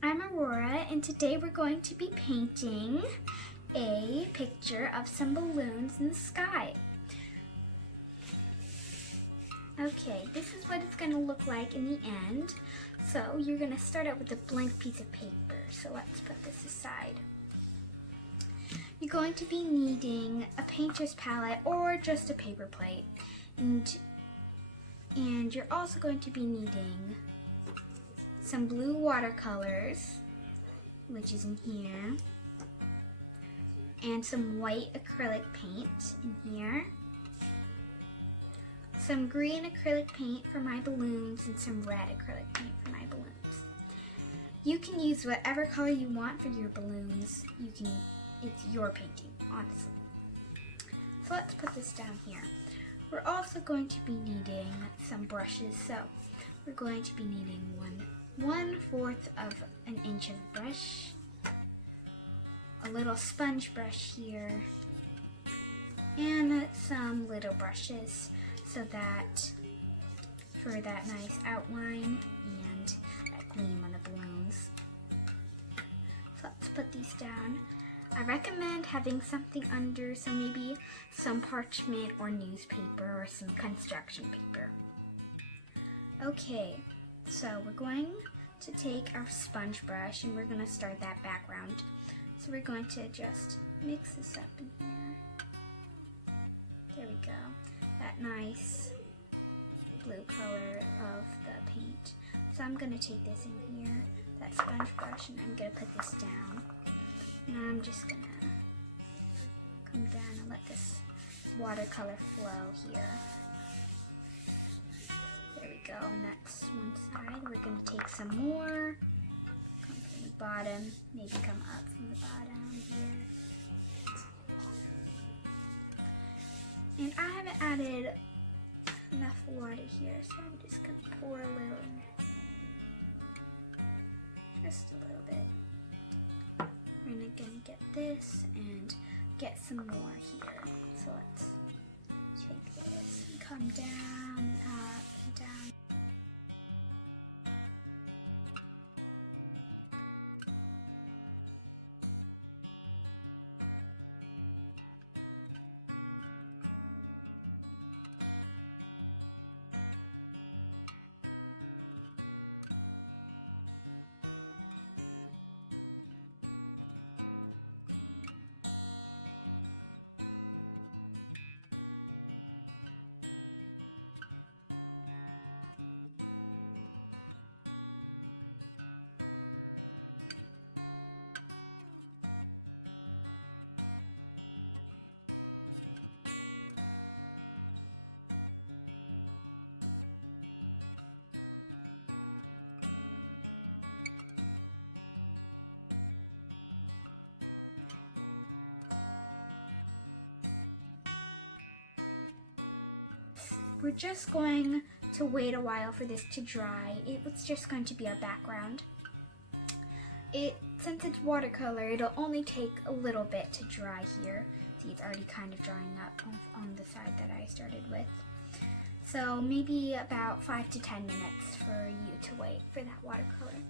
I'm Aurora, and today we're going to be painting a picture of some balloons in the sky. Okay, this is what it's going to look like in the end. So you're going to start out with a blank piece of paper. So let's put this aside. You're going to be needing a painter's palette or just a paper plate. And you're also going to be needing some blue watercolors, which is in here, and some white acrylic paint in here, some green acrylic paint for my balloons, and some red acrylic paint for my balloons. You can use whatever color you want for your balloons. It's your painting, honestly. So let's put this down here. We're also going to be needing some brushes. So we're going to be needing 1/4 of an inch of brush, a little sponge brush here, and some little brushes so that for that nice outline and that gleam on the balloons. So let's put these down. I recommend having something under, so maybe some parchment or newspaper or some construction paper. Okay, so we're going to take our sponge brush and we're going to start that background. So we're going to just mix this up in here. There we go. That nice blue color of the paint. So I'm going to take this in here, that sponge brush, and I'm going to put this down. And I'm just going to come down and let this watercolor flow here. There we go, and that's one side. We're going to take some more, come from the bottom, maybe come up from the bottom here. And I haven't added enough water here, so I'm just going to pour a little in. Just a little bit. We're going to get this and get some more here. So let's take this and come down, up, and down. We're just going to wait a while for this to dry. It's just going to be our background. Since it's watercolor, it'll only take a little bit to dry here. See, it's already kind of drying up on the side that I started with. So maybe about 5 to 10 minutes for you to wait for that watercolor.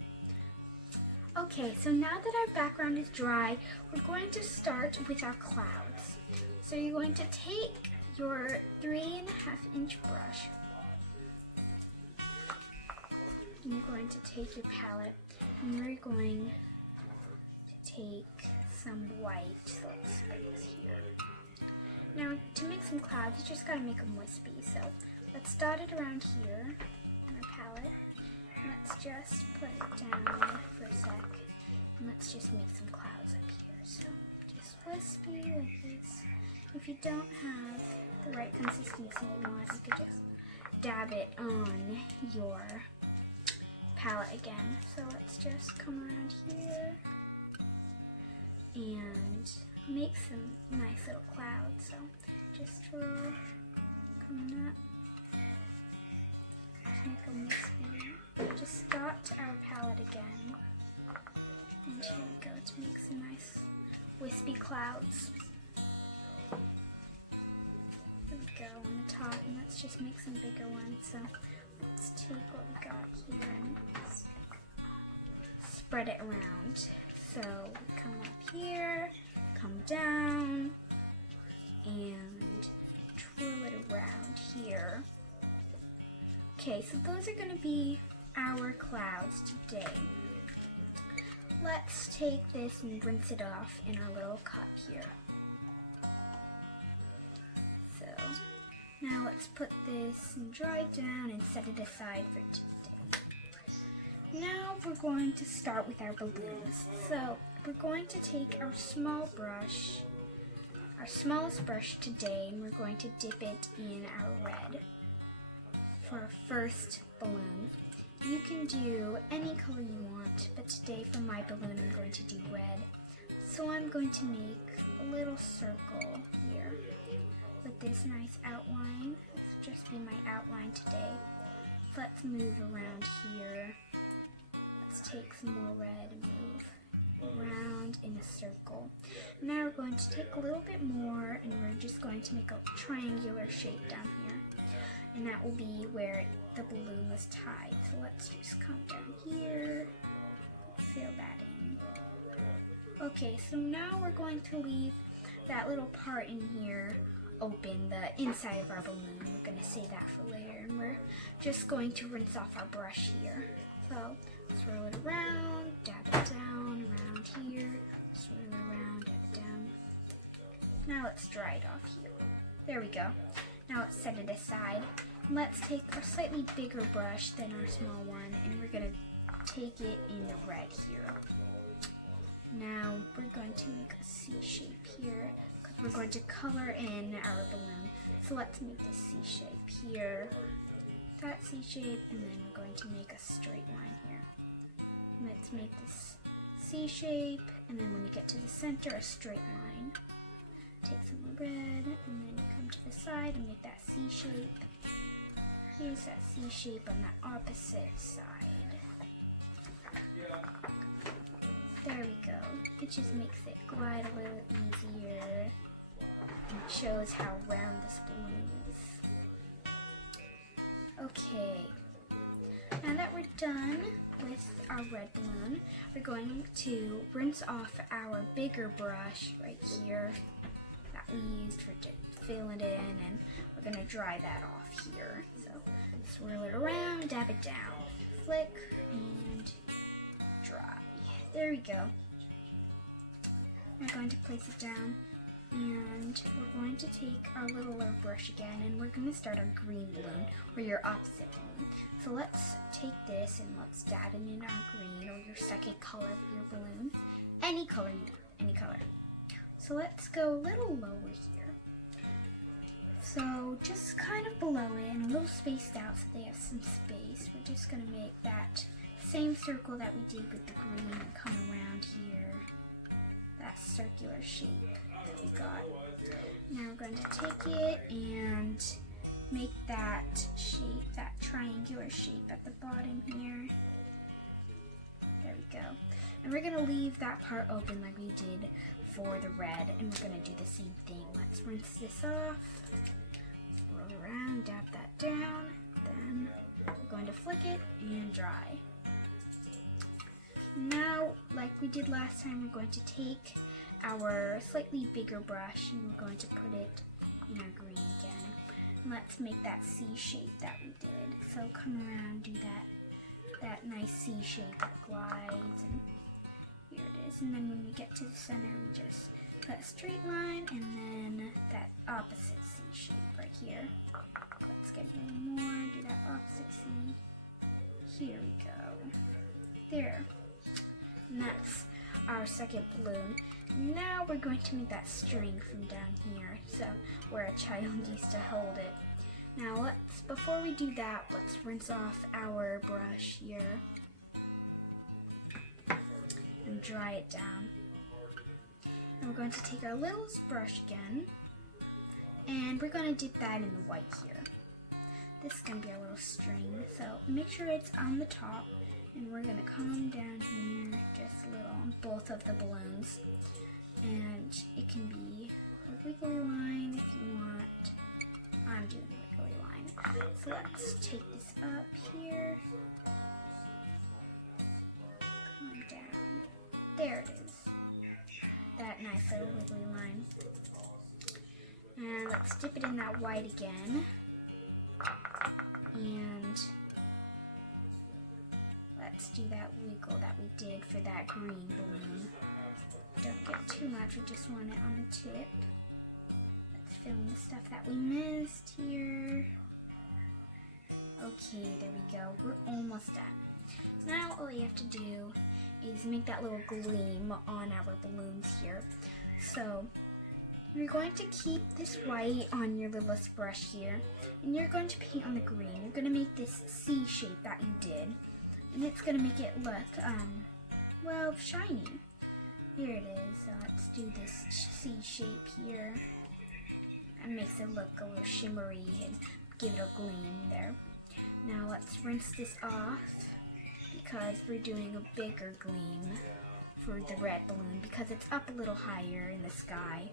Okay, so now that our background is dry, we're going to start with our clouds. So you're going to take your 3.5 inch brush, and you're going to take your palette and you're going to take some white. So let's put this here. Now to make some clouds, you just gotta make them wispy. So let's dot it around here on our palette. And let's just put it down for a sec, and let's just make some clouds up here. So just wispy like this. If you don't have the right consistency you want, you could just dab it on your palette again. So let's just come around here and make some nice little clouds. So just draw, coming up, just make them wispy. Just dot our palette again, and here we go to make some nice wispy clouds. There we go on the top, and let's just make some bigger ones. So let's take what we got here and spread it around. So come up here, come down, and twirl it around here. Okay, so those are going to be our clouds today. Let's take this and rinse it off in our little cup here. So now let's put this and dry down and set it aside for today. Now we're going to start with our balloons. So we're going to take our small brush, our smallest brush today, and we're going to dip it in our red for our first balloon. You can do any color you want, but today for my balloon I'm going to do red. So I'm going to make a little circle here with this nice outline. This will just be my outline today. Let's move around here. Let's take some more red and move around in a circle. Now we're going to take a little bit more and we're just going to make a triangular shape down here. And that will be where the balloon was tied. So let's just come down here, fill that in. Okay, so now we're going to leave that little part in here open, the inside of our balloon. We're going to save that for later, and we're just going to rinse off our brush here. So swirl it around, dab it down, around here, swirl it around, dab it down. Now let's dry it off here. There we go. Now let's set it aside. Let's take a slightly bigger brush than our small one, and we're going to take it in the red here. Now we're going to make a C shape here because we're going to color in our balloon. So let's make the C shape here, that C shape, and then we're going to make a straight line here. Let's make this C shape, and then when you get to the center, a straight line. Take some more red, and then come to the side and make that C shape. Here's that C shape on the opposite side. There we go. It just makes it glide a little easier and shows how round this balloon is. Okay, now that we're done with our red balloon, we're going to rinse off our bigger brush right here that we used for fill it in, and we're going to dry that off here. So swirl it around, dab it down, flick, and dry. There we go. We're going to place it down, and we're going to take our littler brush again, and we're going to start our green balloon, or your opposite balloon. So let's take this and let's dab it in our green, or your second color of your balloon. Any color you want, any color. So let's go a little lower here. So just kind of below it and a little spaced out so they have some space. We're just going to make that same circle that we did with the green and come around here. That circular shape that we got. Now we're going to take it and make that shape, that triangular shape at the bottom here. There we go. And we're going to leave that part open like we did for the red, and we're going to do the same thing. Let's rinse this off, swirl around, dab that down, then we're going to flick it and dry. Now, like we did last time, we're going to take our slightly bigger brush and we're going to put it in our green again. And let's make that C shape that we did. So come around, do that nice C shape that glides, and here it is. And then when we get to the center, we just put a straight line and then that opposite C shape right here. Let's get a little more, do that opposite C. Here we go. There. And that's our second balloon. Now we're going to make that string from down here, so where a child used to hold it. Now before we do that, let's rinse off our brush here and dry it down. And we're going to take our littlest brush again, and we're going to dip that in the white here. This is going to be our little string, so make sure it's on the top. And we're going to come down here just a little on both of the balloons. And it can be a wiggly line if you want. I'm doing a wiggly line. So let's take this up here. come down. There it is. That nice little wiggly line. And let's dip it in that white again. And let's do that wiggle that we did for that green balloon. Don't get too much, we just want it on the tip. Let's fill in the stuff that we missed here. Okay, there we go. We're almost done. Now all we have to do is make that little gleam on our balloons here. So you're going to keep this white on your littlest brush here, and you're going to paint on the green. You're going to make this C shape that you did, and it's going to make it look, well, shiny. Here it is. So let's do this C shape here. That makes it look a little shimmery and give it a gleam there. Now let's rinse this off because we're doing a bigger gleam for the red balloon because it's up a little higher in the sky,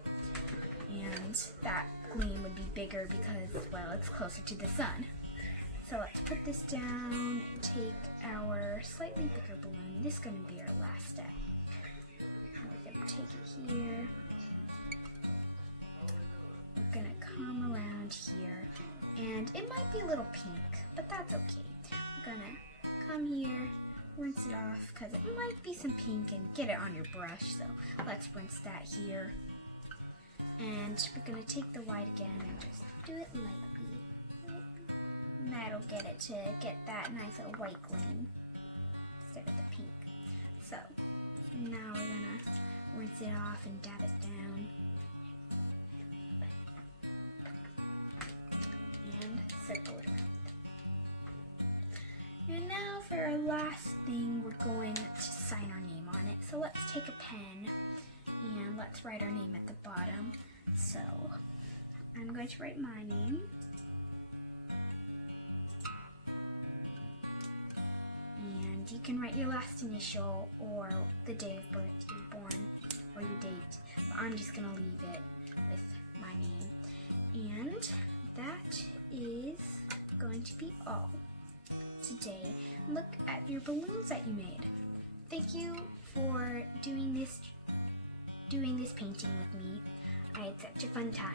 and that gleam would be bigger because, well, it's closer to the sun. So let's put this down and take our slightly bigger balloon. This is going to be our last step. We're going to take it here. We're going to come around here, and it might be a little pink, but that's okay. We're going to come here, rinse it off because it might be some pink, and get it on your brush. So let's rinse that here. And we're going to take the white again and just do it lightly. And that'll get it to get that nice little white gleam instead of the pink. So now we're going to rinse it off and dab it down. And circle it around. And now for our last thing, we're going to sign our name on it. So let's take a pen and let's write our name at the bottom. So I'm going to write my name. And you can write your last initial or the day of birth you're born or your date. But I'm just going to leave it with my name. And that is going to be all today. Look at your balloons that you made. Thank you for doing this painting with me. I had such a fun time.